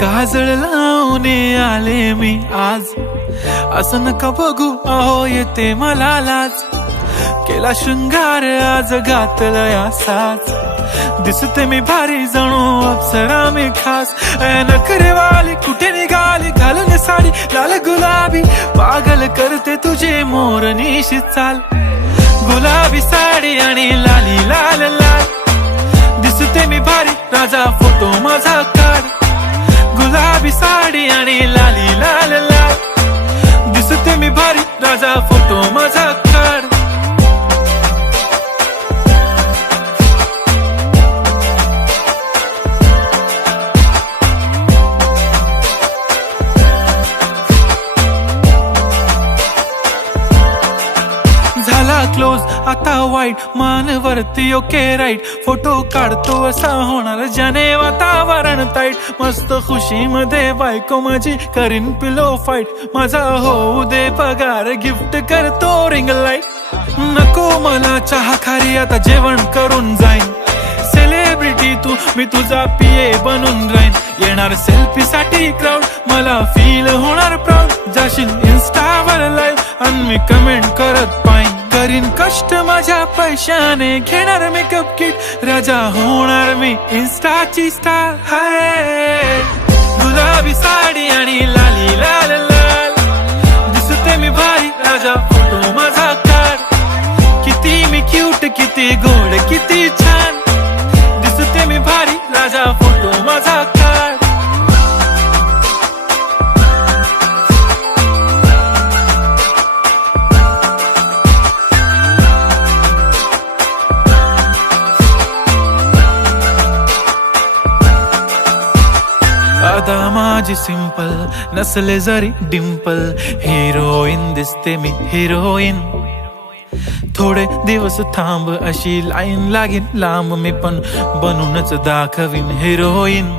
काजळ लावून आले मी आज, असं नका बघू अहो येते मला लाज. केला शृंगार आज घातला असाच, दिसते मी भारी जणू अप्सरा मी खास. नखरेवाली कुठे निघाली घालून साडी लाल गुलाबी, पागल करते तुझे मोरनीशी चाल. गुलाबी साडी आणि लाली लाल लाल, दिसते मी भारी राजा फोटो माझा काढ. गुलाबी साडी आणि लाली लाल लाल, दिसते मी भारी राजा फोटो माझा काढ. झाला क्लोज आता वाईट, मान वरती ओके राईट. फोटो काढतो असा होणार ज्याने वातावरण ताईट. मस्त खुशी मध्ये बायको माझी करीन पिलो फाईट. माझा होऊ दे पगार गिफ्ट करतो रिंग लाईट. नको मला चहा खारी आता जेवण करून जाईन. सेलिब्रिटी तू मी तुझा पिये बनून राहीन. येणार सेल्फी साठी क्राऊड मला फील होणार प्राऊड. जाशील इन्स्टावर लाईव्ह आणि मी कमेंट करत पाईन. करीन कष्ट माझ्या पैशाने घेणार मेकअप किट. राजा होणार मी इन्स्टाची स्टार. हाय गुलाबी साडी आणि लाली लाल लाल, दिसते मी भारी राजा फोटो माझा काढ. किती मी क्यूट किती गोड किती छान, दिसते मी भारी राजा फोटो माझा काढ. आता माझी सिंपल नसले जरी डिंपल, हिरोईन दिसते मी हिरोईन. थोडे दिवस थांब अशी लाईन लागेल लांब, मी पण बनूनच दाखवीन हिरोईन.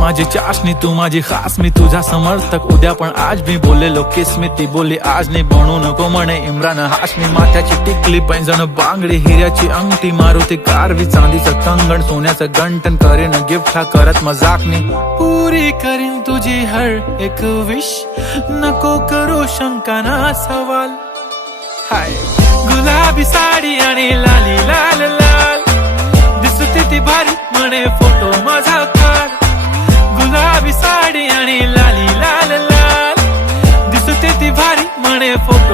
माझी चाशनी तू माझी खास, मी तुझा समर्थक उद्या पण आज. मी बोललेलो किस मी ती बोलली आज नाही. बनू नको म्हणे इम्रान हाशमी. माथ्याची टिकली पैंजण बांगडी, हिऱ्याची अंगठी, मारुती कारवी, चांदीचं कंगण, सोन्याचं गंटन. करीन गिफ्ट हा करत मजाकनी. पुरी करीन तुझी हर एक विश, नको करू शंका ना सवाल. हाय गुलाबी साडी आणि लाली लाल लाल, दिसते ती भारी म्हणे फोटो माझा काढ. गुलाबी साडी आणि लाली लाल लाल, दिसते ती भारी म्हणे फोटो